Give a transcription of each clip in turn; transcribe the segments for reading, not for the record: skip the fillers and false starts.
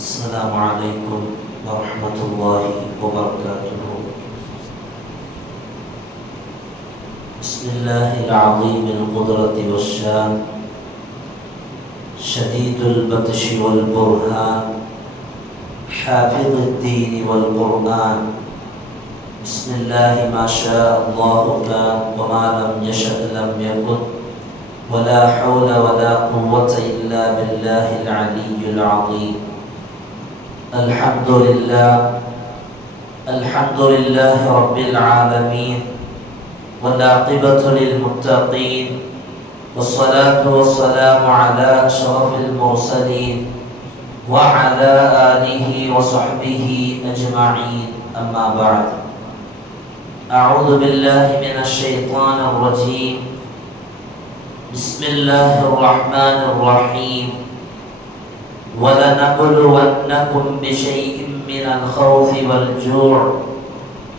السلام عليكم ورحمة الله وبركاته. بسم الله العظيم القدرة والشان، شديد البطش والبرهان، حافظ الدين والقرآن. بسم الله ما شاء الله كان، وما لم يشأ لم يكن، ولا حول ولا قوة إلا بالله العلي العظيم. الحمد لله رب العالمين، والعاقبة للمتقين، والصلاة والسلام على أشرف المرسلين وعلى آله وصحبه أجمعين. أما بعد، أعوذ بالله من الشيطان الرجيم. بسم الله الرحمن الرحيم. ولنبلونكم بشيء من الخوف والجوع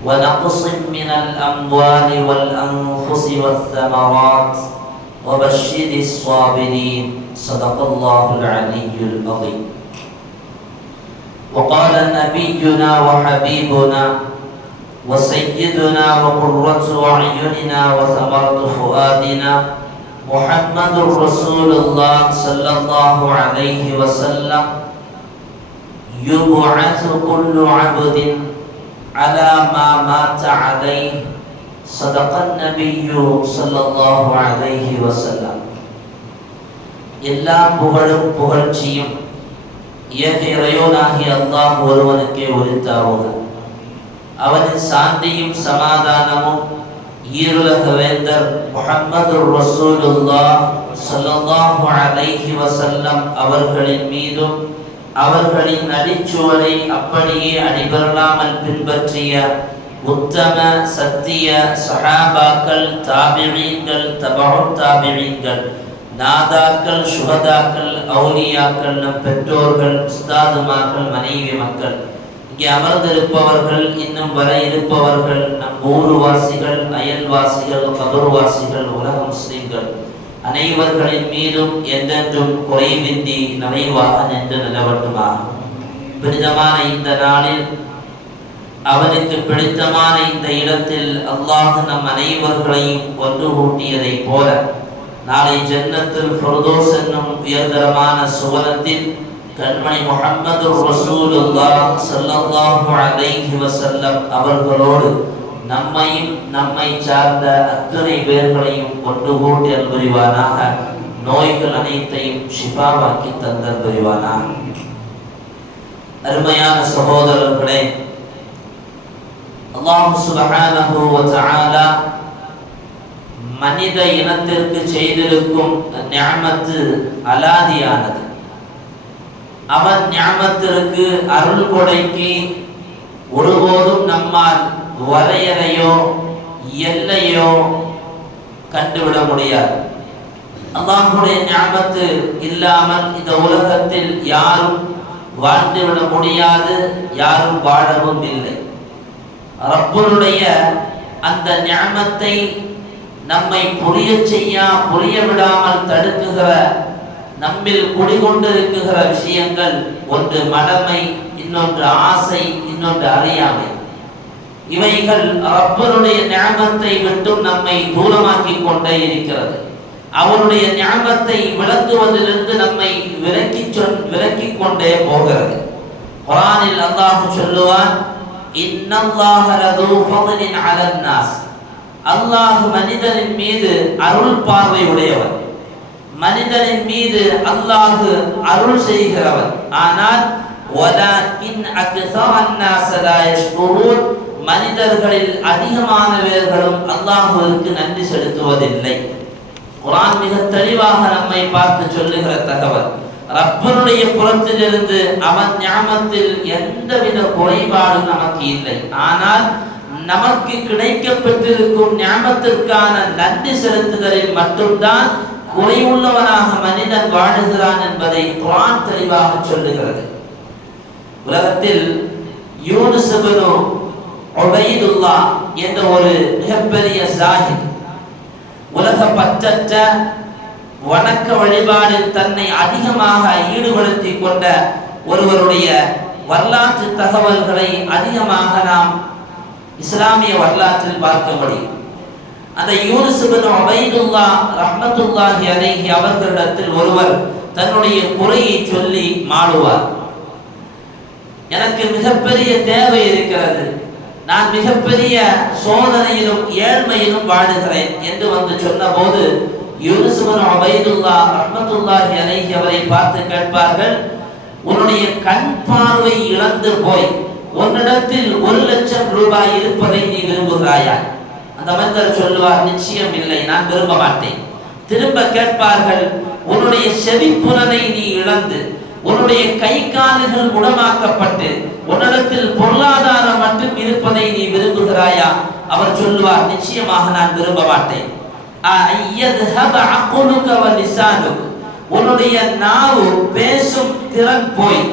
ونقص من الأموال والأنفس والثمرات وبشر الصابرين. صدق الله العلي العظيم. وقال نبينا وحبيبنا وسيدنا وقرة أعيننا وثمرة فؤادنا محمد رسول الله صلى الله عليه وسلم: يبعث كل عبد على ما مات عليه. صدق النبي صلى الله عليه وسلم. எல்லா புகழும் புகழ்ச்சியும் ஏக இறைவனாகிய அல்லாஹ் ஒருவனுக்கே உரித்தாவுக. அவனின் சாந்தியும் சமாதானமும் ஈருலக வேந்தர் முஹம்மது ரசூலுல்லாஹ் ஸல்லல்லாஹு அலைஹி வஸல்லம் அவர்களின் மீதும், அவர்களின் அடிச்சுவடை அப்படியே அடிபெறலாமல் பின்பற்றிய உத்தம சத்திய சஹாபாக்கள், தாபிஈன்கள், தபஉத் தாபிஈன்கள், நாதாக்கள், சுஹதாக்கள், அவுலியாக்கள், நம் பெற்றோர்கள், உஸ்தாதுமார்கள், மனைவி மக்கள், இங்கே அமர்ந்திருப்பவர்கள், இன்னும் வர இருப்பவர்கள், நம் ஊர்வாசிகள், அயல்வாசிகள், கபர்வாசிகள், உலக முஸ்லிம்கள் அனைவர்களின் மீதும் என்றென்றும் குறைவின்றி நிறைவாக நின்று நிலவட்டுமாக. பிடித்தமான இந்த நாளில், அவனுக்கு பிடித்தமான இந்த இடத்தில் அல்லாஹ் நம் அனைவர்களையும் ஒன்று கூட்டியதை போல நாளை ஜன்னத்துல் ஃபிர்தௌஸ் என்னும் உயர்தரமான சுவனத்தில் கண்மணி முஹம்மது ரசூலுல்லாஹ் ஸல்லல்லாஹு அலைஹி வஸல்லம் அவர்களோடு நம்மையும் நம்மை சார்ந்த அத்தனை பேர்களையும் ஒன்று கூட்டி அல்புரிவானாக. நோய்கள் அனைத்தையும் ஷிஃபாவாக்கி தந்தல் புரிவானாக. அருமையான சகோதரர்களே, அல்லாஹ் சுப்ஹானஹு வ தஆலா மனித இனத்திற்கு செய்திருக்கும் நிஅமத்து அலாதியானது. அவன் நிஅமத்திற்கு, அருள் கொடைக்கு ஒருபோதும் நம்மால் வரையறையோ எல்லையோ கண்டுவிட முடியாது. அல்லாஹ்வுடைய நிஅமத்து இல்லாமல் இந்த உலகத்தில் யாரும் வாழ்ந்துவிட முடியாது, யாரும் வாழவும் இல்லை. ரப்புடைய அந்த நிஅமத்தை நம்மை புரிய விடாமல் தடுக்குகிற, நம்மில் குடிகொண்டிருக்கிற விஷயங்கள் ஒன்று மடமை, இன்னொன்று ஆசை, இன்னொன்று அறியாமை. இவைகள் ரப்பருடைய நிஅமத்தை விட்டும் நம்மை தூரமாக்கி கொண்டே இருக்கிறது. அவருடைய நிஅமத்தை விளங்குவதிலிருந்து நம்மை விலக்கிக் கொண்டே போகிறது. குர்ஆனில் அல்லாஹ் சொல்லுவான்: இன்னல்லாஹ லது ஃபضலின் அலன் நாஸ். அல்லாஹ் மனிதனின் மீது அருள் பார்வை உடையவன். மனிதனின் மீது அல்லாஹ் அருள் செய்கிறவன். ஆனால் வலாகின் அக்ஸரன் நாஸ் லா யஷ்குரூன், மனிதர்களில் அதிகமானவர்களும் அல்லாஹ்வுக்கு நன்றி செலுத்துவதில்லை. குர்ஆன் மிக தெளிவாக நம்மை பார்த்து சொல்லுகிற தகவல், ரப்பருடைய புறத்திலிருந்து அவன் நிஅமத்தில் எந்தவித குறைபாடும் நமக்கு இல்லை. ஆனால் நமக்கு கிடைக்கப்பட்டிருக்கும் நிஅமத்திற்கான நன்றி செலுத்துதலில் மட்டும்தான் குறைவுள்ளவனாக மனிதன் வாழுகிறான் என்பதை குர்ஆன் தெளிவாக சொல்லுகிறது. உலகத்தில் யூனுஸ் இப்னு உபைதுல்லாஹ் என்ற ஒரு மிகப்பெரிய ஜாஹித், உலக பற்றற்ற வணக்க வழிபாடில் தன்னை அதிகமாக ஈடுபடுத்திக் கொண்ட ஒருவருடைய வரலாற்று தகவல்களை அதிகமாக நாம் இஸ்லாமிய வரலாற்றில் பார்க்க முடியும். அந்த யூனுஸ் இப்னு உபைதுல்லாஹ் ரஹ்மத்துல்லாஹி அலைஹி அவர்களிடத்தில் ஒருவர் தன்னுடைய குறையை சொல்லி மாளுவார். எனக்கு மிகப்பெரிய தேவை இருக்கிறது, நான் மிகப்பெரிய சோதனையிலும் ஏழ்மையிலும் வாடுகிறேன் என்று வந்து சொன்னபோது யூனுஸ் இப்னு உபைதுல்லாஹ் ரஹ்மத்துல்லாஹி அலைஹி அவரை பார்த்து கேட்பார்கள், உன்னுடைய கண் பார்வை இழந்து போய் உன்னிடத்தில் 1,00,000 ரூபாய் இருப்பதை நீ விரும்புகிறாயா? அந்த மனிதர் சொல்லுவார், நிச்சயம் இல்லை, நான் விரும்ப மாட்டேன். திரும்ப கேட்பார்கள், உன்னுடைய செவிப்புலனை நீ இழந்து உன்னுடைய கை கால்கள் முடமாக்கப்பட்டு உன்னிடத்தில் பொருளாதாரம் மட்டும் இருப்பதை நீ விரும்புகிறாயா? அவர் சொல்லுவார், நிச்சயமாக நான் விரும்ப மாட்டேன். உன்னுடைய நாவு பேசும் திறன் போய்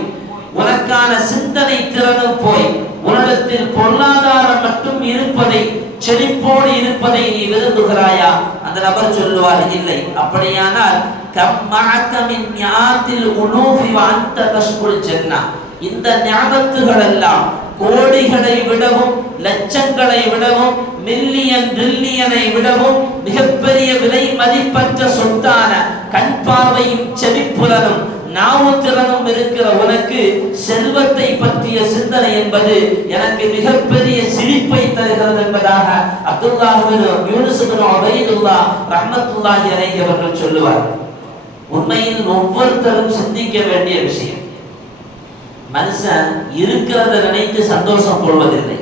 உனக்கான சிந்தனை திறனும் போய் உன்னிடத்தில் பொருளாதாரம் மட்டும் இருப்பதை, செழிப்போடு இருப்பதை நீ விரும்புகிறாயா? அந்த நபர் சொல்லுவார், இல்லை. அப்படியானால் இந்த ஞாபகத்துகள் எல்லாம் கோடிகளை விடவும் லட்சங்களை விடவும் மில்லியன் ட்ரில்லியனை விடவும் மிகப்பெரிய விலை மதிப்பற்ற சொத்தான கண் பார்வையும் செவிப்புலனும் நாவுத்திறனும் இருக்கிற உனக்கு செல்வத்தை பற்றிய சிந்தனை என்பது எனக்கு மிகப்பெரிய சிரிப்பை தருகிறது என்பதாக அப்துல்லாஹ் இப்னு யூனுஸ் இப்னு உபைதுல்லாஹ் ரஹ்மத்துல்லாஹி அலைஹி அவர்கள் சொல்லுவார். உண்மையில் ஒவ்வொருத்தரும் சிந்திக்க வேண்டிய விஷயம். மனுஷன் இருக்கிறத நினைத்து சந்தோஷம் கொள்வதில்லை,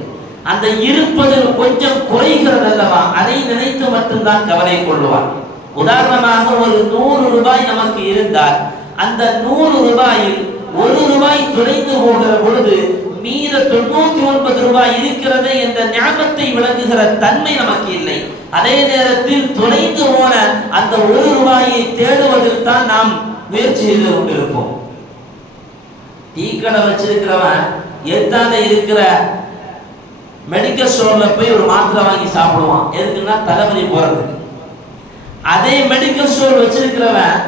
அந்த இருப்பதில் கொஞ்சம் குறைகிறது அல்லவா, அதை நினைத்து மட்டும்தான் கவலை கொள்வான். உதாரணமாக ஒரு 100 ரூபாய் நமக்கு இருந்தால் அந்த 100 ரூபாயில் 1 ரூபாய் துளைந்து போகிற பொழுது மீத 99 ரூபாய் இருக்கிறது என்ற ஞாபகத்தை விளங்குகிற தன்மை நமக்கு இல்லை. அதே நேரத்தில் துளைந்து போன அந்த 1 ரூபாயை தேடுவதில் தான் நாம் முயற்சி செய்து கொண்டிருப்போம். டீ கடை வச்சிருக்கிறவன் எத்தான இருக்கிற மெடிக்கல் ஸ்டோர்ல போய் ஒரு மாத்திரை வாங்கி சாப்பிடுவான். எதுக்குன்னா தலைவலி போறதுக்கு. அதே மெடிக்கல் ஸ்டோர் வச்சிருக்கிறவன்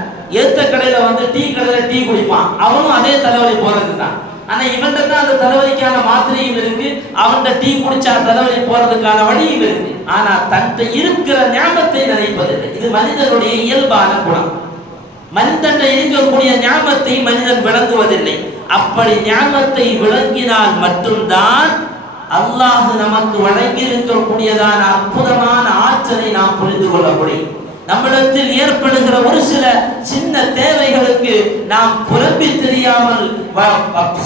ஏத்த கடையில வந்து டீ கடையில டீ குடிப்பான், அவனும் அதே தலைவலி போறதுக்கு தான். ஆனா இவன்கிட்ட தான் அந்த தலைவலிக்கான மாத்திரையும் இருக்கு, அவன்கிட்ட டீ குடிச்சா தலைவலி போறதுக்கான வழியும் இருக்கு. ஆனா தன்கிட்ட இருக்கிற ஞாபகத்தை நினைப்பதில்லை. இது மனிதனுடைய இயல்பான குணம். மனிதன் இருக்கக்கூடிய ஞாபகத்தை மனிதன் விளங்குவதில்லை. அப்படி ஞாபகத்தை விளங்கினால் மட்டும்தான் அல்லாஹ் நமக்கு வழங்கி இருக்கக்கூடியதான அற்புதமான ஆற்றலை நாம் புரிந்து கொள்ள முடியும். நம்மிடத்தில் ஏற்படுகிற ஒரு சில சின்ன தேவைகளுக்கு நாம் புலம்பி தெரியாமல்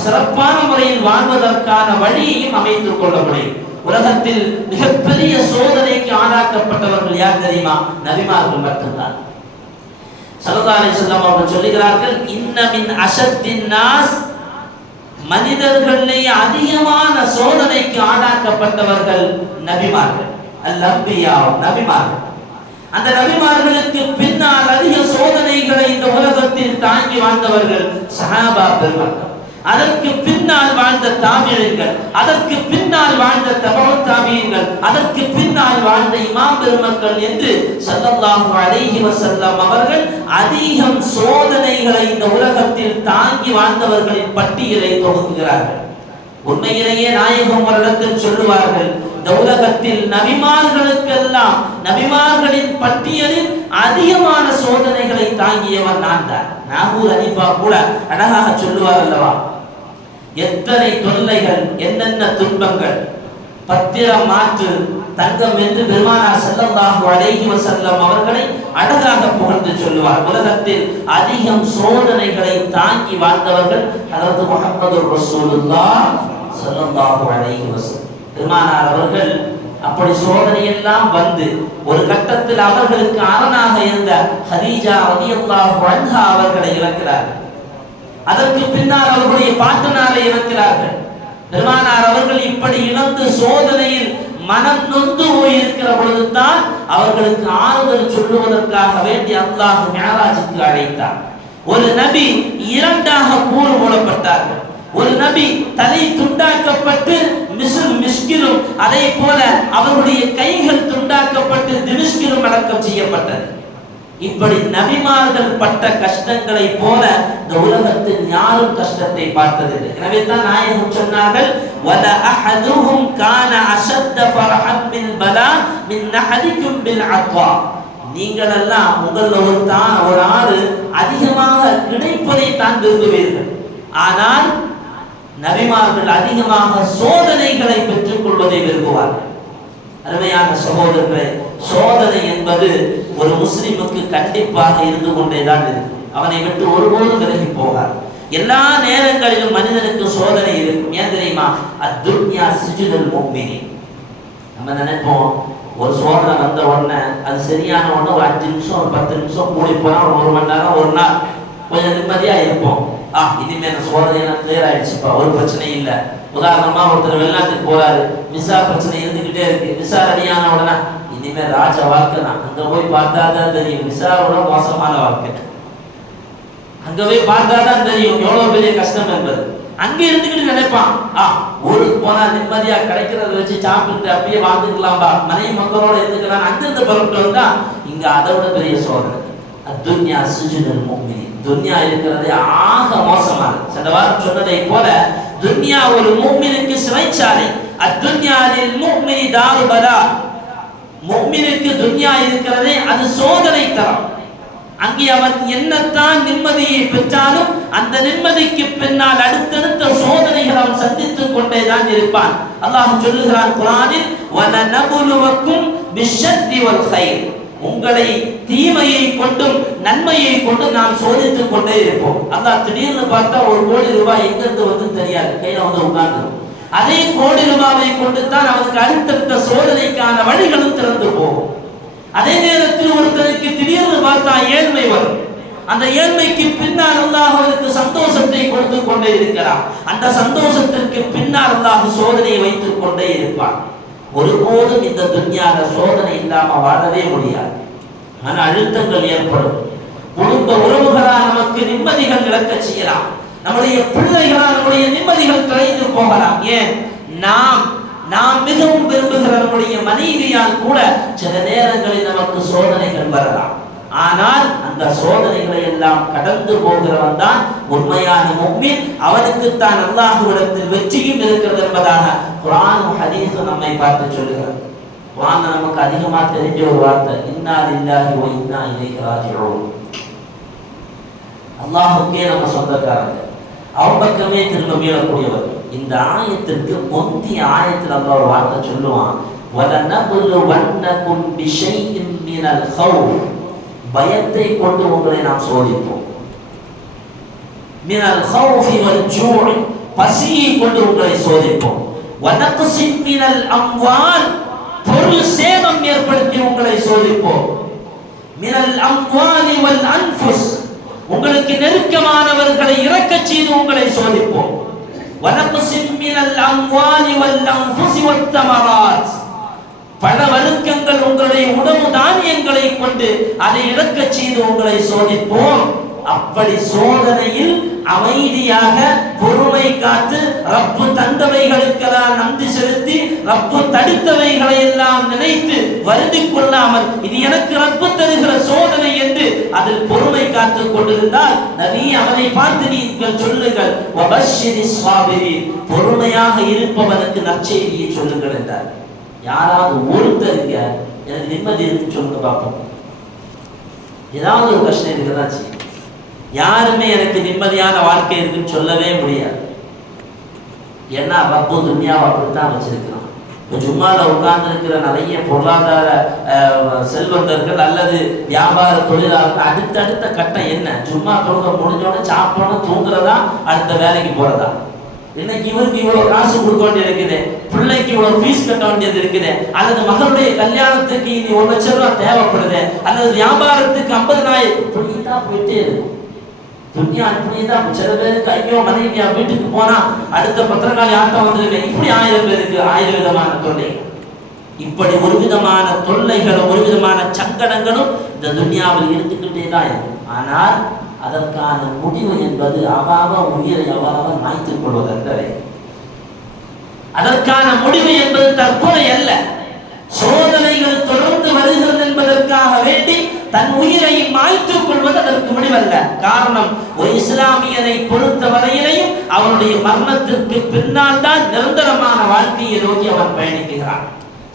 சிறப்பான முறையில் வாழ்வதற்கான வழியையும் அமைத்துக் கொள்ள முடியும். உலகத்தில் மிகப்பெரிய சோதனைக்கு ஆளாக்கப்பட்டவர்கள் யார் தெரியுமா? நபிமார்கள் மட்டும்தான். ஸல்லல்லாஹு அலைஹி வஸல்லம் அவர்கள் சொல்லுகிறார்கள், இன்ன மின் அஷத்தின் நாஸ், மனிதர்களிலே அதிகமான சோதனைக்கு ஆளாக்கப்பட்டவர்கள் நபிமார்கள். அல் அன்பியா, நபிமார்கள். அந்த நபிமார்களுக்கு பின்னால் அதிக சோதனைகளை இந்த உலகத்தில் தாங்கி வாழ்ந்தவர்கள் சஹாபா பெருமக்கள். அதற்கு பின்னால் வாழ்ந்த தாபிஈன்கள், அதற்கு பின்னால் வாழ்ந்த தபஉ தாபிஈன்கள், அதற்கு பின்னால் வாழ்ந்த இமாம் பெருமக்கள் என்று ஸல்லல்லாஹு அலைஹி வஸல்லம் அவர்கள் அதிகம் சோதனைகளை இந்த உலகத்தில் தாங்கி வாழ்ந்தவர்களின் பட்டியலை தொகுக்கிறார்கள். உண்மையிலேயே நாயகம் ஒரு இடத்தில் சொல்லுவார்கள், இந்த உலகத்தில் நபிமார்களுக்கெல்லாம் நபிமார்களின் பட்டியலில் அதிகமான சோதனைகளை தாங்கியவன் நான் தான். நாகூர் அனிஃபா கூட அழகாக சொல்லுவார் அல்லவா, எத்தனை தொல்லைகள், என்னென்ன துன்பங்கள், பத்திரம் மாற்று தங்கம் என்று பெருமானார் ஸல்லல்லாஹு அலைஹி வஸல்லம் அவர்களை அழகாக புகழ்ந்து சொல்லுவார். உலகத்தில் அதிகம் சோதனைகளை தாங்கி வாழ்ந்தவர்கள் ஹஜ்ரத் முஹம்மது ரசூலுல்லாஹ் ஸல்லல்லாஹு அலைஹி வஸல்லம். பெருமானார் அவர்கள் அப்படி சோதனை எல்லாம் வந்து ஒரு கட்டத்தில் அவர்களுக்கு அரணாக இருந்த ஹதீஜா ரலியல்லாஹு அன்ஹா அவர்களை இழக்கிறார்கள். அதற்கு பின்னால் அவர்களுடைய பாட்டனாரை இழக்கிறார்கள். பெருமானார் அவர்கள் இப்படி இழந்து சோதனையில் மனம் நொந்து போயிருக்கிற பொழுதுதான் அவர்களுக்கு ஆறுதல் சொல்லுவதற்காக வேண்டி அல்லாஹ் மிஅராஜுக்கு அழைத்தார். ஒரு நபி இரண்டாக கூறு போடப்பட்டார்கள். ஒரு நபி தலை துண்டாக்கப்பட்டு மிஸ்கிலும், அதே போல அவருடைய கைகள் துண்டாக்கப்பட்டு திமிஷ்கிலும் அடக்கம் செய்யப்பட்டது. இப்படி நபிமார்கள் பட்ட கஷ்டங்களை போல இந்த உலகத்தில் யாரும் கஷ்டத்தை பார்த்ததில்லை. எனவே தான் நாயகம் சொன்னார்கள், வல அஹதுஹும் கான அஷத்த ஃபரஹன் பில் பலா மின் நஹதிக்கும் பில் அத்வா. நீங்கள் எல்லாம் உங்கள் ஒரு ஆறு அதிகமாக கிடைப்பதை தான் விரும்புவீர்கள், ஆனால் நபிமார்கள் அதிகமாக சோதனைகளை பெற்றுக் கொள்வதை விரும்புவார்கள். அருமையான சகோதரர்களே, சோதனை என்பது ஒரு முஸ்லிமுக்கு கண்டிப்பாக இருந்து கொண்டேதான் இருக்கும். அவனை விட்டு ஒருபோதும் விலகி போகார். எல்லா நேரங்களிலும் மனிதனுக்கு சோதனை இருக்கும். ஏன் தெரியுமா? அத்துன்யா சிஜுனுல் முஃமினீன். நம்ம நினைப்போம் ஒரு சோதனை வந்த உடனே அது சரியான உடனே ஒரு 5 நிமிஷம் ஒரு 10 நிமிஷம் கூடி போனா ஒரு 1 மணி நேரம் ஒரு நாள் கொஞ்சம் நிம்மதியா இருப்போம். இனிமே அந்த சோதனை கிளியர் ஆயிடுச்சுப்பா, ஒரு பிரச்சனையும் இல்லை. உதாரணமா ஒருத்தர் வெளிநாட்டுக்கு போறாரு, விசா பிரச்சனை இருந்துகிட்டே இருக்கு. விசா ரெடியான உடனே இனிமே ராஜ வாழ்க்கை தான், அங்க போய் பார்த்தாதான் தெரியும் விசாவோட மோசமான வாழ்க்கை. அங்க போய் பார்த்தாதான் தெரியும் எவ்வளவு பெரிய கஷ்டம் என்பது. அங்க இருந்துகிட்டு நினைப்பான், ஊருக்கு போனா நிம்மதியா கிடைக்கிறத வச்சு சாப்பிட்டு அப்படியே வாழ்ந்துக்கலாம்பா, மனைவி மக்களோட இருந்துக்கலாம். அங்கிருந்து புறப்பட்டு வந்தா இங்க அதை விட பெரிய சோதனை. அத்துன்யா சிஜுனுல் முஃமினீன். துன்யா இருக்கிறதே ஆக மோசமானது. சென்ற வாரம் சொன்னதை போல துன்யா ஒரு முஃமினுக்கு சிறைச்சாலை. அத்துன்யா லில் முஃமினி தாரு பலா. முஃமினுக்கு துன்யா இருக்கிறதே அது சோதனை தரம். அங்கே அவன் என்னத்தான் நிம்மதியை பெற்றாலும் அந்த நிம்மதிக்கு பின்னால் அடுத்தடுத்த சோதனைகள் அவன் சந்தித்துக் கொண்டேதான் இருப்பான். அல்லாஹ் சொல்லுகிறான் குர்ஆனில், வலனபுலுவக்கும் பிஷ்ஷர்ரி வல் கைர். உங்களை தீமையை கொண்டும் நன்மையை கொண்டு நாம் சோதித்துக் கொண்டே இருப்போம். அல்லாஹ் திடீர்னு பார்த்தா ₹1 கோடி எங்கிருந்து வந்து தெரியாது, கையில வந்து உட்கார்ந்து அதே ₹1 கோடி கொண்டு தான் அவனுக்கு அடுத்தடுத்த சோதனைக்கான வழிகளும் திறந்து போகும். அதே நேரத்தில் ஒருத்தருக்கு திடீர்னு பார்த்தா ஏழ்மை வரும். அந்த ஏழ்மைக்கு பின்னால் அல்லாஹ் அவருக்கு சந்தோஷத்தை கொடுத்து கொண்டே இருக்கிறான். அந்த சந்தோஷத்திற்கு பின்னால் அல்லாஹ் சோதனையை வைத்துக் கொண்டே இருப்பான். ஒருபோதும் இந்த துன்யால சோதனை இல்லாம வாழவே முடியாது. மன அழுத்தங்கள் ஏற்படும். குடும்ப உறவுகளால் நமக்கு நிம்மதிகள் இழக்க செய்யலாம். நம்முடைய பிள்ளைகளால் நம்முடைய நிம்மதிகள் தொலைந்து போகலாம். ஏன்? நாம் மிகவும் விரும்புகிற நம்முடைய மனைவியால் கூட சில நேரங்களில் நமக்கு சோதனைகள் வரலாம். ஆனால் அந்த சோதனைகளை எல்லாம் கடந்து போகிறவன் தான் உண்மையான முஃமின். அவனுக்குத்தான் அல்லாஹ்விடத்தில் வெற்றியும் இருக்கிறது என்பதாக குர்ஆனும் ஹதீஸும் நம்மை பார்த்து சொல்லுகிறது. குர்ஆன் நமக்கு அதிகமா தெரிஞ்ச ஒரு வார்த்தை, இன்னா லில்லாஹி வ இன்னா இலைஹி ராஜிஊன். அல்லாஹ்வுக்கே நம்ம சொந்தக்காரங்க, அவன் பக்கமே திரும்ப மீளக்கூடியவர். இந்த ஆயத்திற்கு முந்தைய ஆயத்தில் அல்லாஹ் ஒரு வார்த்தை சொல்லுவான், வலனபுலுவன்னகும் பிஷைஇன் மினல் கௌஃப். பயத்தை கொண்டு உங்களை நாம் சோதிப்போம். மினல் கௌஃபி வல் ஜூஇ. பசியை கொண்டு உங்களை சோதிப்போம். வனக்ஸின் மினல் அம்வால். பொருள் சேதம் ஏற்படுத்தி உங்களை சோதிப்போம். மினல் அம்வாலி வல் அன்ஃபுஸ். உங்களுக்கு நெருக்கமானவர்களை இறக்கச் செய்து உங்களை சோதிப்போம். வனக்ஸின் மினல் அம்வாலி வல் அன்ஃபுஸி வத் தமராத். பல வருக்கங்கள் உங்களுடைய உணவு தானியங்களை கொண்டு அதை இழக்கச் செய்து உங்களை சோதிப்போம். அப்படி சோதனையில் அமைதியாக பொறுமை காத்து ரப்பு தந்தவைகளுக்கெல்லாம் நன்றி செலுத்தி ரப்பு தடுத்தவைகளை எல்லாம் நினைத்து வருந்திக் கொள்ளாமல் இது எனக்கு ரப்பு தருகிற சோதனை என்று அதில் பொறுமை காத்துக் கொண்டிருந்தால் நபி அவனை பார்த்து நீங்கள் சொல்லுங்கள், வபஷ்ஷிரிஸ் ஸாபிரீன். பொறுமையாக இருப்பவனுக்கு நற்செய்தியை சொல்லுங்கள் என்றார். யாராவது ஒருத்தருங்க எனக்கு நிம்மதி இருக்குன்னு சொல்லுங்க பார்ப்போம். ஏதாவது ஒரு கஷ்டம் இருக்குதான் செய்யும். யாருமே எனக்கு நிம்மதியான வாழ்க்கை இருக்குன்னு சொல்லவே முடியாது. ஏன்னா ரப்பு துன்யாவை அப்படித்தான் வச்சிருக்கிறான். ஜும்மால உட்கார்ந்து இருக்கிற நிறைய பொருளாதார செல்வந்தர்கள் அல்லது வியாபார தொழிலாளர்கள் அடுத்தடுத்த கட்டம் என்ன? ஜும்மா தொழுகை முடிஞ்சோடனே சாப்பிடணும், தூங்குறதா, அடுத்த வேலைக்கு போறதா? இன்னைக்கு இவருக்கு இவ்வளவு காசு கொடுக்க வேண்டியது இருக்குது, பிள்ளைக்கு இவ்வளவு ஃபீஸ் கட்ட வேண்டியது இருக்குது, அல்லது மகளுடைய கல்யாணத்துக்கு இனி ₹1,00,000 தேவைப்படுது, அல்லது வியாபாரத்துக்கு 50,000. இப்படிதான் போயிட்டே இருக்கும். துன்யா இப்படிதான். சில பேருக்கு ஐயோ மனைவியா வீட்டுக்கு போனா அடுத்த பத்திரக்காளி ஆட்டம் வந்துருக்கு. இப்படி 1000 பேருக்கு 1000 விதமான தொல்லைகள். இப்படி ஒரு விதமான தொல்லைகளும் ஒரு விதமான சங்கடங்களும் இந்த துன்யாவில் இருந்துகிட்டே தான் இருக்கும். ஆனால் அதற்கான முடிவு என்பது அவாவ உயிரை அவ்வளவு மாய்த்துக் கொள்வதல்ல. அதற்கான முடிவு என்பது தற்கொலை அல்ல. சோதனைகள் தொடர்ந்து வருகிறது என்பதற்காக வேண்டி தன் உயிரை மாய்த்துக் கொள்வது அதற்கு முடிவல்ல. காரணம், ஒரு இஸ்லாமியனை பொறுத்த வரையிலையும் அவனுடைய மரணத்திற்கு பின்னால் தான் நிரந்தரமான வாழ்க்கையை நோக்கி அவன் பயணிக்கிறான்.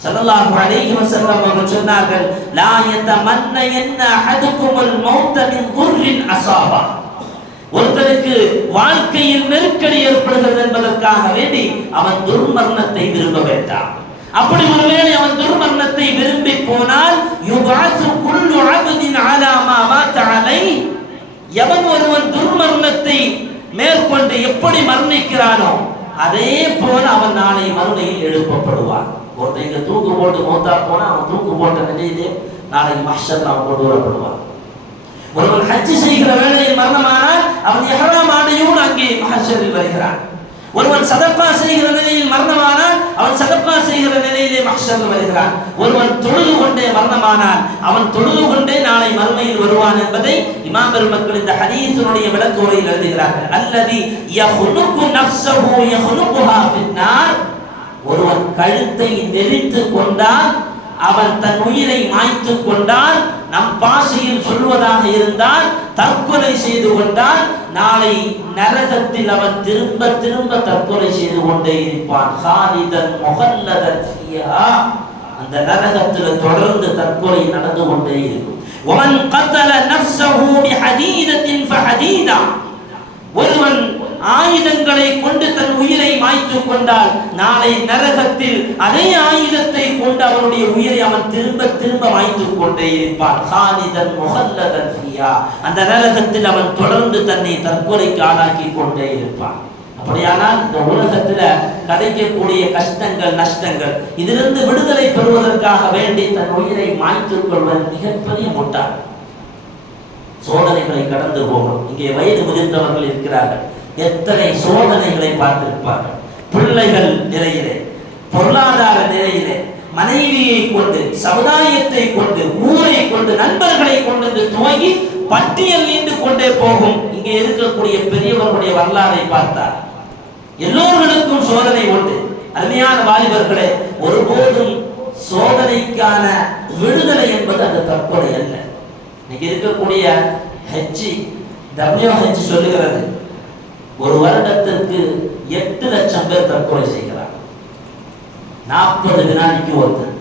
ஸல்லல்லாஹு அலைஹி வஸல்லம் அவர்கள் சொன்னார்கள், லா யதமன்னயன்ன அஹதுகுமுல் மௌத மின் குர்ரின் அஸாபா. ஒருத்தருக்கு வாழ்க்கையில் நெருக்கடி ஏற்படுகிறது என்பதற்காக வேண்டி அவன் துர்மரணத்தை விரும்ப வேண்டாம். அப்படி ஒருவேளை அவன் துர்மரணத்தை விரும்பி போனால் யுபாசு குல்லு அப்தின் அலா மா மாத அலைஹி, எவன் ஒருவன் துர்மரணத்தை மேற்கொண்டு எப்படி மரணிக்கிறானோ அதே போல அவன் நாளை மறுமையில் எழுப்பப்படுவான். ஒருத்தங்க தூக்கு போட்டு மௌத்தா போனா அவன் தூக்கு போட்ட நிலையிலே நாளைக்கு மஹ்ஷர்ல அவன் கொண்டு வரப்படுவான். ஒருவன் ஹஜ் செய்கிற வேளையில் மரணமானால் அவன் இஹ்ராம் ஆடையோடு அங்கே மஹ்ஷரில் வருகிறான். ஒருவன் சதக்கா செய்கிற நிலையில் மரணமானால் அவன் சதக்கா செய்கிற நிலையிலே மஹ்ஷரில் வருகிறான். ஒருவன் தொழுது கொண்டே மரணமானால் அவன் தொழுது கொண்டே நாளை மறுமையில் வருவான் என்பதை இமாம் பெருமக்கள் இந்த ஹதீஸினுடைய விளக்க உரையில் எழுதுகிறார்கள். அல்லதி யஹ்னுகு நஃப்ஸஹு யஹ்னுகுஹா ஃபின்னார். ஒருவன் கழுத்தை நெரித்து கொண்டால், அவன் தன் உயிரை மாய்த்து கொண்டால், நம் பாஷையில் சொல்வதாக இருந்தால் தற்கொலை செய்து கொண்டால், நாளை நரகத்தில் அவன் திரும்ப திரும்ப தற்கொலை செய்து கொண்டே இருப்பான். ஹாலிதன் முஹல்லதன் ஃபியா, அந்த நரகத்தில் தொடர்ந்து தற்கொலை நடந்து கொண்டே இருக்கும். வமன் கத்தல நஃப்ஸஹு பிஹதீதத்தின் ஃபஹதீதா, ஒருவன் ஆயுதங்களை கொண்டு தன் உயிரை மாய்த்து கொண்டால் நாளை நரகத்தில் அதே ஆயுதத்தை கொண்டு அவனுடைய உயிரை அவன் திரும்ப திரும்ப மாய்த்து கொண்டே இருப்பான். ஹாலிதன் முஹல்லதன் ஃபியா, அந்த நரகத்தில் அவன் தொடர்ந்து தன்னை தற்கொலைக்கு ஆளாக்கி கொண்டே இருப்பான். அப்படியானால் இந்த உலகத்துல கிடைக்கக்கூடிய கஷ்டங்கள் நஷ்டங்கள் இதிலிருந்து விடுதலை பெறுவதற்காக வேண்டி தன் உயிரை மாய்த்துக் கொள்வது மிகப்பெரிய முட்டாள். சோதனைகளை கடந்து போகணும். இங்கே வயது முதிர்ந்தவர்கள் இருக்கிறார்கள், எத்தனை சோதனைகளை பார்த்திருப்பார்கள். பிள்ளைகள் நிலையிலே, பொருளாதார நிலையிலே, மனைவியை கொண்டு, சமுதாயத்தை கொண்டு, ஊரை கொண்டு, நண்பர்களை கொண்டு துவங்கி பட்டியல் நீண்டு கொண்டே போகும். இங்கே இருக்கக்கூடிய பெரியவர்களுடைய வரலாறை பார்த்தார். எல்லோர்களுக்கும் சோதனை உண்டு. அருமையான வாலிபர்களே, ஒருபோதும் சோதனைக்கான விடுதலை என்பது அது தற்கொலை அல்ல. இன்னைக்கு இருக்கக்கூடிய WHO சொல்லுகிறது, ஒரு வருடத்திற்கு 8 லட்சம் பேர் தற்கொலை செய்கிறார். 40 வினாடிக்கு ஒருத்தர்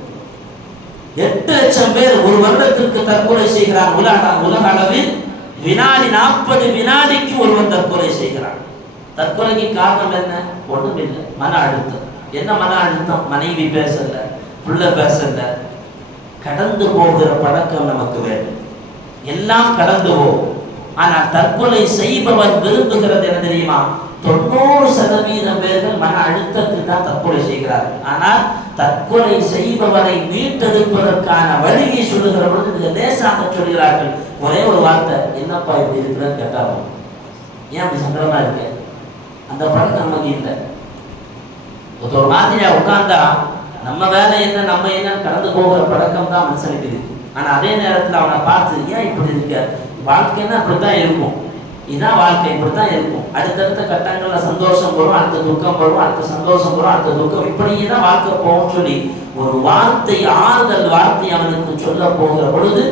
8 லட்சம் பேர் ஒரு வருடத்திற்கு தற்கொலை செய்கிறார். உலக அளவில் வினாடி 40 வினாடிக்கு ஒருவன் தற்கொலை செய்கிறான். தற்கொலைக்கு காரணம் என்ன? ஒன்றும் இல்லை, மன அழுத்தம். என்ன மன அழுத்தம்? மனைவி பேசல, பிள்ளை பேசல, கடந்து போகிற பழக்கம் நமக்கு வேண்டும். எல்லாம் கடந்து போகும். ஆனால் தற்கொலை செய்பவர் விரும்புகிறது என்ன தெரியுமா? 90% பேர்கள் மன அழுத்தத்தில் தான் தற்கொலை செய்கிறார்கள். ஆனால் தற்கொலை செய்பவரை மீட்டெடுப்பதற்கான வழியை சொல்லுகிற பொழுது மிக லேசாக சொல்கிறார்கள். ஒரே ஒரு வார்த்தை, என்னப்பா இப்படி இருக்கிறன்னு கேட்டாலும், ஏன் அப்படி சங்கடமா இருக்கு? அந்த பழக்கம் நமக்கு இல்லை. ஒரு மாதிரியா உட்கார்ந்தா நம்ம வேலை என்ன நம்ம என்ன கடந்து போகிற பழக்கம் தான் மனுஷனுக்கு இருக்கு. ஆனா அதே நேரத்தில் அவனை பார்த்து, ஏன் இப்படி இருக்க, வாழ்க்கைன்னா அப்படித்தான் இருக்கும், இதுதான் வாழ்க்கை, இப்படித்தான் இருக்கும். அடுத்தடுத்த கட்டங்கள்ல சந்தோஷம் வரும், அடுத்த துக்கம் வரும், அடுத்த சந்தோஷம் வரும், அடுத்த துக்கம், இப்படியே தான் வாழ்க்கை போகும் சொல்லி ஒரு வார்த்தை, ஆறுதல் வார்த்தை அவனுக்கு சொல்ல போகிற பொழுது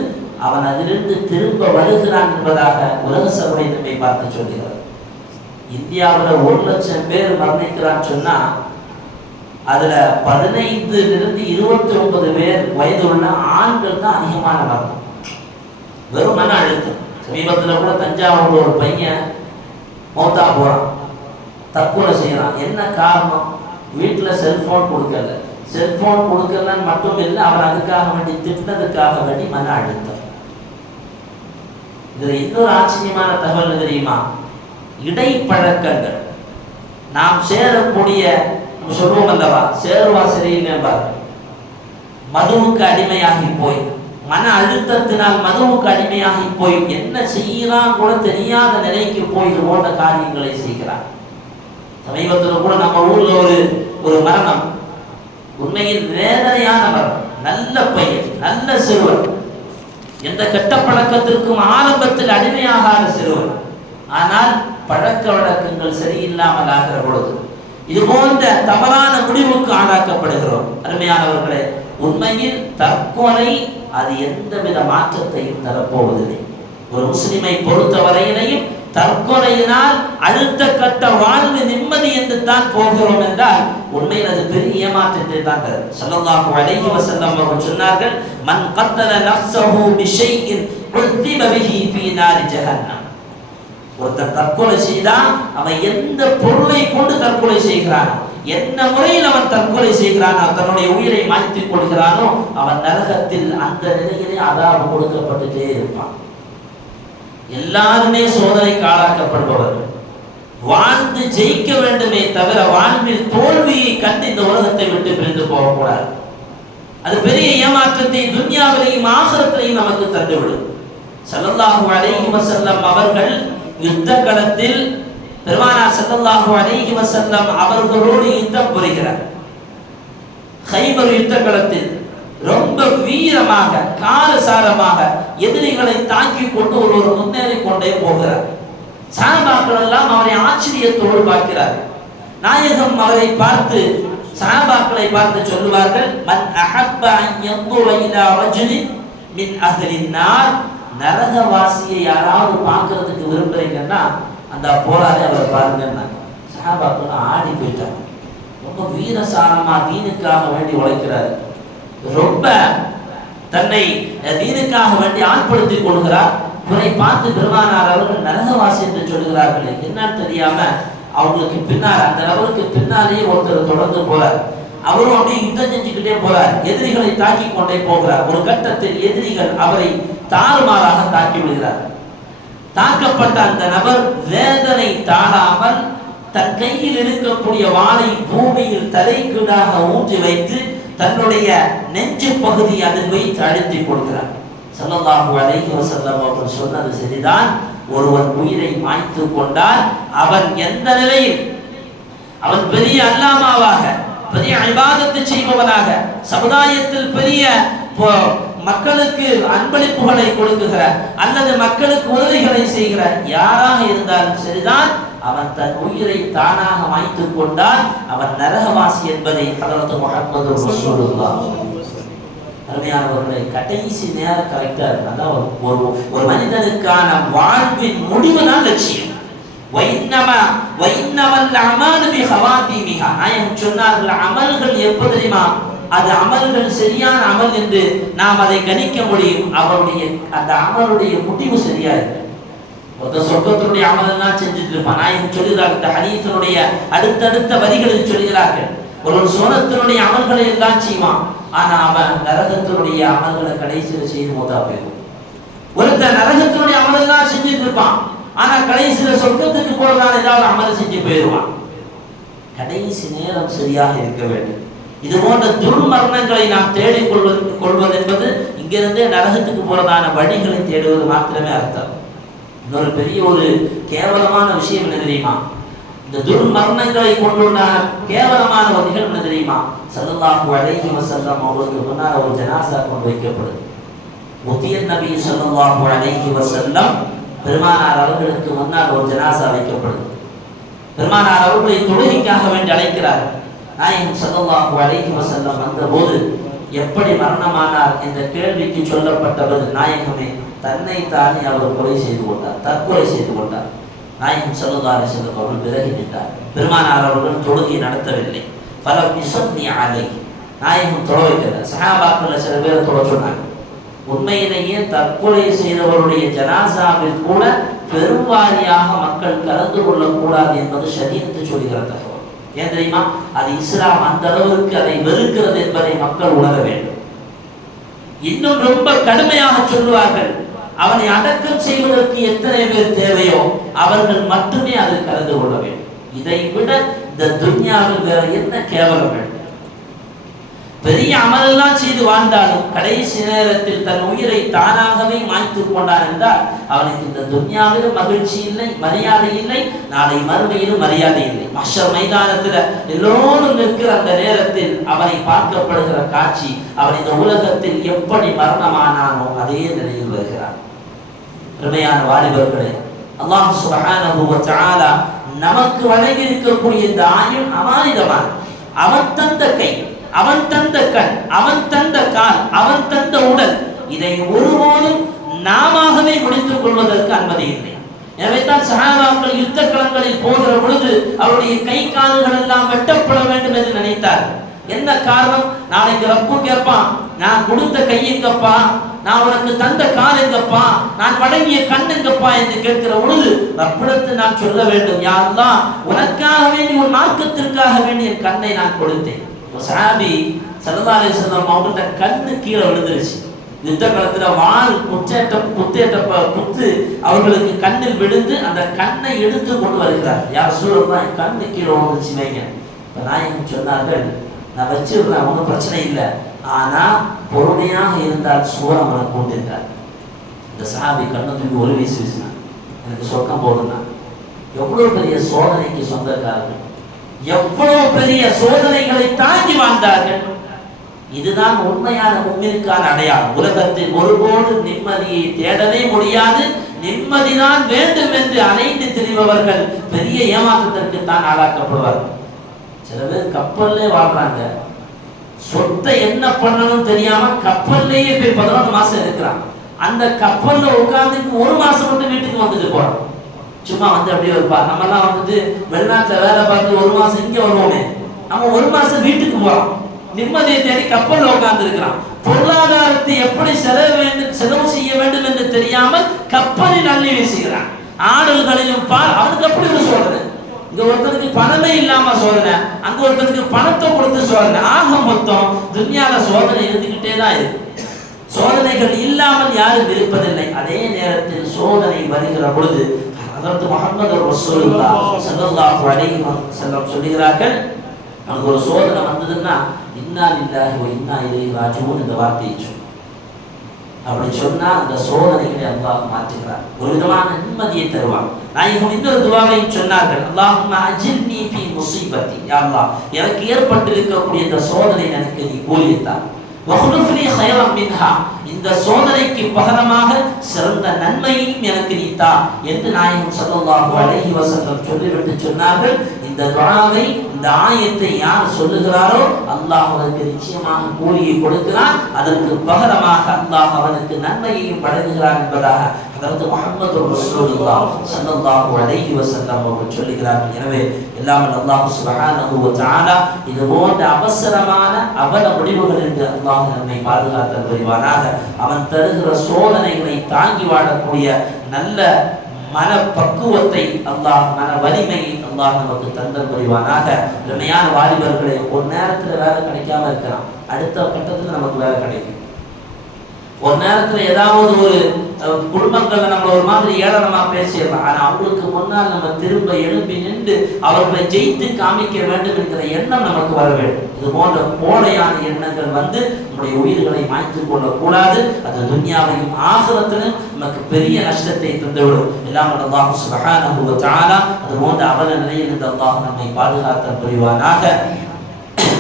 அவன் அதிலிருந்து திரும்ப வருகிறான் என்பதாக உலக சபை நம்மை பார்த்து சொல்கிறார். இந்தியாவில் 1 லட்சம் பேர் மரணிக்கிறான்னு சொன்னா அதுல 15 to 29 பேர் வயது உள்ள ஆண்கள் தான் அதிகமான மரணம். வெறும் மன அழுத்தம். சமீபத்தில் கூட தஞ்சாவூர் ஒரு பையன் மௌத்தா போறான், தற்கொலை செய்யறான். என்ன காரணம்? வீட்டில் செல்போன் கொடுக்கல. செல்போன் கொடுக்கலன்னு மட்டும் இல்லை, அவன் அதுக்காக வேண்டி திட்டதுக்காக வேண்டி மன அழுத்தம். இதுல இன்னொரு ஆச்சரியமான தகவல் தெரியுமா? இடைப்பழக்கங்கள். நாம் சேரக்கூடிய, சொல்லுவோம் அல்லவா, சேருவா சரியில்லை பாரு, மதுவுக்கு அடிமையாகி போய், மன அழுத்தத்தினால் மதுவுக்கு அடிமையாகி போய் என்ன செய்யலாம் கூட தெரியாத நிலைக்கு போய் இது போன்ற காரியங்களை செய்கிறார். சமீபத்தில் கூட நம்ம ஊர்ல ஒரு மரணம், உண்மையில் வேதனையான மரணம். நல்ல பையன், நல்ல சிறுவன், எந்த கெட்ட பழக்கத்திற்கும் ஆரம்பத்தில் அடிமையாகாத சிறுவன். ஆனால் பழக்க வழக்கங்கள் சரியில்லாமல் ஆகிற பொழுது இது போன்ற தவறான முடிவுக்கு ஆளாக்கப்படுகிறோம். அருமையானவர்களே, உண்மையில் தற்கொலை அது எந்தவித மாற்றத்தையும் தரப்போவதில்லை. ஒரு முஸ்லிமை பொறுத்த வரையிலையும் தற்கொலையினால் அடுத்த கட்ட வாழ்வு நிம்மதி என்று தான் போகிறோம் என்றால் உண்மையில் அது பெரிய ஏமாற்றத்தை தான் தரும். ஸல்லல்லாஹு அலைஹி வஸல்லம் அவர்கள் சொன்னார்கள், மன் கத்தல நஃப்ஸஹு பிஷைஇன் உذிப பிஹி ஃபீ நாரி ஜஹன்னம். ஒருத்தன் தற்கொலை செய்தான், அவன் எந்த பொருளை கொண்டு தற்கொலை செய்கிறானோ, என்ன முறையில் அவன் தற்கொலை செய்கிறானோ, தன்னுடைய உயிரை மாய்த்துக் கொள்கிறானோ, அவன் நரகத்தில் அந்த நிலையிலே அதாபு கொடுக்கப்பட்டுட்டே இருப்பான். எல்லாருமே சோதனைக்கு ஆளாக்கப்படுபவர்கள். வாழ்ந்து ஜெயிக்க வேண்டுமே தவிர வாழ்வில் தோல்வியை கண்டு இந்த உலகத்தை விட்டு பிரிந்து போகக்கூடாது. அது பெரிய ஏமாற்றத்தை துன்யாவிலையும் ஆகிரத்திலையும் நமக்கு தந்துவிடும். ஸல்லல்லாஹு அலைஹி வஸல்லம் அவர்கள் யுத்த களத்தில் பெருமானார் ஸல்லல்லாஹு அலைஹி வஸல்லம் அவர்களோடு யுத்தம் புரிகிறார். கைபர் யுத்த களத்தில் ரொம்ப வீரமாக காரசாரமாக எதிரிகளை தாக்கி கொண்டு ஒருவர் முன்னேறி கொண்டே போகிறார். சஹாபாக்கள் எல்லாம் அவரை ஆச்சரியத்தோடு பார்க்கிறார்கள். நாயகம் அவரை பார்த்து சஹாபாக்களை பார்த்து சொல்லுவார்கள், மன் அஹப்ப அன் யன்துர இலா ரஜுலின் மின் அஹ்லின் நார். நரகவாசியை யாராவது பார்க்கிறதுக்கு விரும்புறீங்கன்னா அந்த போராடி அவரை பாருங்கன்னா. சஹாபாக்கள் ஆடி போயிட்டாங்க. ரொம்ப வீரசாரமா தீனுக்காக வேண்டி உழைக்கிறாரு. ரொம்ப தன்னை தீனுக்காக வேண்டி ஆட்படுத்திக் கொள்கிறார். இவரை பார்த்து பெருமானார் அவர்கள் நரகவாசி என்று சொல்கிறார்கள். என்னன்னு தெரியாம அவங்களுக்கு பின்னால் அந்த நபருக்கு பின்னாலேயே ஒருத்தர் தொடர்ந்து போறார். அவரும் அப்படியே யுத்தம் செஞ்சுக்கிட்டே போறார். எதிரிகளை தாக்கி கொண்டே போகிறார். ஒரு கட்டத்தில் எதிரிகள் அவரை தாறுமாறாக தாக்கி விடுகிறார். தாக்கப்பட்ட அந்த நபர் வேதனை தாழாமல் தன் கையில் இருக்கக்கூடிய வாளை பூமியில் தலைகீழாக ஊன்றி வைத்து தன்னுடைய நெஞ்சு பகுதி அதில் வைத்து அழுத்திக் கொள்கிறார். ஸல்லல்லாஹு அலைஹி வஸல்லம் அவர்கள் சொன்னது சரிதான். ஒருவன் உயிரை மாய்த்து கொண்டால் அவன் எந்த நிலையில், அவன் பெரிய அல்லாமாவாக, பெரிய இபாதத்து செய்பவனாக, சமுதாயத்தில் பெரிய மக்களுக்கு அன்பளிப்புகளை கொடுக்குகிற அல்லது மக்களுக்கு உதவிகளை செய்கிற யாராக இருந்தாலும் சரிதான், அவன் தன் உயிரை தானாக மாய்த்துக் கொண்டால் அவன் நரகவாசி என்பதை ஹதரத் முஹம்மது ரசூலுல்லாஹ். அருமையானவர்களை, கடைசி நேரம் கரெக்டா இருந்தா ஒரு மனிதனுக்கான வாழ்வின் முடிவு தான் லட்சியம். நாயகம் சொன்னார்கள், அமல்கள் எப்ப தெரியுமா, அது அமல்கள் சரியான அமல் என்று நாம் அதை கணிக்க முடியும். அவருடைய அந்த அமலுடைய முடிவு சரியா இருக்கு. சொர்க்கத்தினுடைய அமலெல்லாம் செஞ்சுட்டு இருப்பான். நாயகம் சொல்லுகிறார், இந்த ஹதீஸினுடைய அடுத்தடுத்த வரிகளில் சொல்கிறார்கள், ஒரு சொர்க்கத்தினுடைய அமல்களை எல்லாம் செய்வான், ஆனா அவன் நரகத்தினுடைய அமல்களை கடைசியில் செய்து போதா போயிடும். ஒருத்தர் நரகத்தினுடைய அமலெல்லாம் செஞ்சுட்டு இருப்பான், ஆனா கடைசியில சொர்க்கத்துக்கு போறதான ஏதாவது அமல் செஞ்சு போயிடுவான். கடைசி நேரம் சரியாக இருக்க வேண்டும். இது போன்ற துர்மரணங்களை நாம் தேடிக் கொள்வது என்பது இங்கிருந்தே நரகத்துக்கு போறதான வழிகளை தேடுவது மாத்திரமே அர்த்தம். இன்னொரு பெரிய ஒரு கேவலமான விஷயம் என்ன தெரியுமா, இந்த துர்மரணங்களை கொண்டுள்ள கேவலமான ஒரு நிகழ்வு என்ன தெரியுமா, ஸல்லல்லாஹு அலைஹி வஸல்லம் அவர்களுக்கு முன்னால் ஒரு ஜனாசா கொண்டு வைக்கப்படுது. முத்தியன் நபி ஸல்லல்லாஹு அலைஹி வஸல்லம் பெருமானார் அவர்களுக்கு முன்னால் ஒரு ஜனாசா வைக்கப்படுது. பெருமானார் அவர்களை தொழுகைக்காக வேண்டி அழைக்கிறார். நாயகம் ஸல்லல்லாஹு அலைஹி வஸல்லம் வந்தபோது எப்படி மரணமானார் என்ற கேள்விக்கு சொல்லப்பட்டது, நாயகமே தன்னை தானே அவர் கொலை செய்து கொண்டார், தற்கொலை செய்து கொண்டார். நாயகம் ஸல்லல்லாஹு அலைஹி வஸல்லம் அவர்கள் விலகி நின்றார். பெருமானார் அவர்கள் தொழுகை நடத்தவில்லை. பல விசன்னி அலை, நாயகம் தொழ வைக்கல. சஹாபாக்கள் சில பேர் தொழ சொன்னாங்க. உண்மையிலேயே தற்கொலை செய்தவருடைய ஜனாசாவில் கூட பெருவாரியாக மக்கள் கலந்து கொள்ளக்கூடாது என்பது ஷரீஅத்து சொல்லுகிற தகவல். ஏன் தெரியுமா, அது இஸ்லாம் அந்த அளவுக்கு அதை வெறுக்கிறது என்பதை மக்கள் உணர வேண்டும். இன்னும் ரொம்ப கடுமையாக சொல்லுவார்கள், அவனை அடக்கம் செய்வதற்கு எத்தனை பேர் தேவையோ அவர்கள் மட்டுமே அதில் கலந்து கொள்ள வேண்டும். இதை விட இந்த துன்யாவில் வேற என்ன கேவலம் வேண்டும்? பெரிய அமலெல்லாம் செய்து வாழ்ந்தாலும் கடைசி நேரத்தில் தன் உயிரை தானாகவே மாய்த்துக் கொண்டான் என்றால் அவனுக்கு இந்த துன்யாவிலும் மகிழ்ச்சி இல்லை, மரியாதை இல்லை, நாளை மறுமையிலும் மரியாதை இல்லை. மஹ்ஷர் மைதானத்தில் எல்லோரும் நிற்கிற அந்த நேரத்தில் அவனை பார்க்கப்படுகிற காட்சி, அவன் இந்த உலகத்தில் எப்படி மரணமானானோ அதே நிலையில் வருகிறான். பெருமையான வாலிபர்களே, அல்லாஹ் சுப்ஹானஹு வ தஆலா நமக்கு வழங்கி இருக்கக்கூடிய இந்த ஆயுள் அமானிதமான, அவன் தந்த கை, அவன் தந்த கண், அவன் தந்த கால், அவன் தந்த உடல், இதை ஒருபோதும் நாமவே முடித்துக் கொள்வதற்கு அனுமதி இல்லை. எனவே தான் சஹாபாக்கள் யுத்த களங்களில் போகிற பொழுது அவருடைய கை கால்கள் எல்லாம் வெட்டப்பட வேண்டும் என்று நினைத்தார். என்ன காரணம்? நாளைக்கு ரப்பு கேட்பான், நான் கொடுத்த கை எங்கப்பா, நான் உனக்கு தந்த கால் எங்கப்பா, நான் வழங்கிய கண் எங்கப்பா என்று கேட்கிற பொழுது ரப்பிடத்து நான் சொல்ல வேண்டும், யா அல்லாஹ் உனக்காக வேண்டி உன் மார்க்கத்திற்காக வேண்டி என் கண்ணை நான் கொடுத்தேன். சஹாபி ஸல்லல்லாஹு அலைஹி வஸல்லம் அவங்கள்ட்ட கண்ணு கீழே விழுந்துருச்சு. யுத்த காலத்துல வாள் குத்து அவர்களுக்கு கண்ணில் விழுந்து அந்த கண்ணை எடுத்து கொண்டு வருகிறார். யார் சூழல்தான் கண்ணு கீழே விழுந்துச்சு வைங்க. இப்ப நாயகம் சொன்னார்கள், நான் வச்சிருக்கிறேன், ஒன்றும் பிரச்சனை இல்லை, ஆனா பொறுமையாக இருந்தால் சுவரம் எனக்கு கொண்டிருந்தார். இந்த சஹாபி கண்ணை தூக்கி ஒரு வீசி வீசினார், எனக்கு சொர்க்கம் போடுனா. எவ்வளவு பெரிய சோதனைக்கு சொந்தக்காரர்கள், எவ்வளவு பெரிய சோதனைகளை தாங்கி வாழ்ந்தார்கள். இதுதான் உண்மையான முஃமினுக்கான அடையாளம். உலகத்தில் ஒருபோது நிம்மதியை தேடவே முடியாது, நிம்மதிதான் வேண்டும் என்று அலைந்து திரிபவர்கள் பெரிய ஏமாற்றத்திற்கு தான் ஆளாக்கப்படுவார்கள். சில பேர் கப்பல்லே வாழ்றாங்க, சொத்தை என்ன பண்ணணும் தெரியாம கப்பல்லையே போய் 11 மாசம் இருக்கிறான். அந்த கப்பல்ல உட்கார்ந்து 1 மாசம் மட்டும் வீட்டுக்கு வந்துட்டு போறான். சும்மா வந்து அப்படியே இருப்பா. நம்ம எல்லாம் வந்துட்டு வெளிநாட்டுல வேலை பார்த்து 1 மாசம் இங்க வருவோமே, நம்ம 1 மாசம் வீட்டுக்கு போறோம். நிம்மதியை தேடி கப்பல் உட்கார்ந்து இருக்கிறான். பொருளாதாரத்தை எப்படி செலவு செய்ய வேண்டும் என்று தெரியாமல் கப்பலில் அள்ளி வீசுகிறான். ஆடல்களிலும் அவனுக்கு அப்படி ஒரு சோதனை. இங்க ஒருத்தருக்கு பணமே இல்லாம சோதனை, அங்க ஒருத்தருக்கு பணத்தை கொடுத்து சோதனை. ஆக மொத்தம் துன்யால சோதனை இருந்துகிட்டே தான் இருக்கு. சோதனைகள் இல்லாமல் யாரும் இருப்பதில்லை. அதே நேரத்தில் சோதனை வருகிற பொழுது ஹஜ்ரத் முஹம்மது ரசூலுல்லாஹ் ஸல்லல்லாஹு அலைஹி வஸல்லம் சொல்கிறார்கள், நமக்கு ஒரு சோதனை வந்ததுன்னா இன்னா லில்லாஹி வ இன்னா இலைஹி ராஜிஊன் இந்த வார்த்தையை சொல். அப்படி சொன்னா அந்த சோதனைகளை அல்லாஹ் மாற்றுகிறார், ஒரு விதமான நிம்மதியை தருவான். நாயகம் இன்னொரு துஆவையும் சொன்னார்கள், அல்லாஹும்ம அஜில்னி ஃபீ முஸீபத்தி, யா அல்லாஹ் எனக்கு ஏற்பட்டிருக்கக்கூடிய இந்த சோதனை எனக்கு நீ கூலித்தா, வஹ்லுஃப்லி கைரம் மின்ஹா இந்த சோதனைக்கு பகரமாக சிறந்த நன்மையையும் எனக்கு நீ தா என்று நாயகம் ஸல்லல்லாஹு அலைஹி வஸல்லம் சொல்லிவிட்டு சொன்னார்கள், இந்த துஆவை இந்த ஆயத்தை யார் சொல்லுகிறாரோ அல்லாஹ் அவனுக்கு நிச்சயமாக கூலியை கொடுக்கிறான், அதற்கு பகரமாக அல்லாஹ் அவனுக்கு நன்மையையும் வழங்குகிறான் என்பதாக ஹஜ்ரத் முஹம்மது ரசூலுல்லாஹ் ஸல்லல்லாஹு அலைஹி வஸல்லம் அவர்கள் சொல்லுகிறார்கள். எனவே எல்லாம் அல்லாஹ் சுப்ஹானஹு வ தஆலா இது போன்ற அவசரமான அவல முடிவுகள் என்று அல்லாஹ் நம்மை பாதுகாத்தல் புரிவானாக. அவன் தருகிற சோதனைகளை தாங்கி வாழக்கூடிய நல்ல மன பக்குவத்தை அல்லாஹ், மன வலிமையை அல்லாஹ் நமக்கு தந்தல் புரிவானாக. உண்மையான வாலிபர்களே, ஒரு நேரத்துல வேலை கிடைக்காம இருக்கலாம், அடுத்த கட்டத்துல நமக்கு வேலை கிடைக்கும். ஒரு நேரத்துல ஏதாவது ஒரு குடும்பங்கள்ல நம்ம ஒரு மாதிரி ஏளனமா பேசிடலாம், ஆனா அவங்களுக்கு முன்னால் நம்ம திரும்ப எழும்பி நின்று அவர்களை ஜெயித்து காமிக்க வேண்டும் என்கிற எண்ணம் நமக்கு வர வேண்டும். இது போன்ற கோடையான எண்ணங்கள் வந்து நம்முடைய உயிர்களை மாய்த்து கொள்ளக்கூடாது. அது துன்யாவையும் ஆகிரத்திலும் நமக்கு பெரிய நஷ்டத்தை தந்துவிடும். எல்லாம் அல்லாஹ் சுப்ஹானஹு வ தஆலா அது போன்ற அவல நிலையில் இருந்து அல்லாஹ் நம்மை பாதுகாத்தல் புரிவானாக.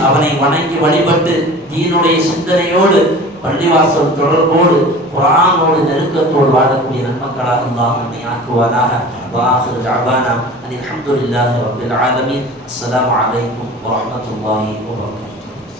அவனை வணங்கி வழிபட்டு தீனுடைய சிந்தனையோடு பள்ளிவாசல் தொடர்போடு குர்ஆனோடு நெருக்கத்தோடு வாழக்கூடிய நன்மக்களாக அல்லாஹ் நம்மை ஆக்குவானாக. வாஹிரு தஅவானா அல்ஹம்துலில்லாஹி ரப்பில் ஆலமீன். அஸ்ஸலாமு அலைக்கும் வரஹ்மத்துல்லாஹி வபரகாத்துஹு.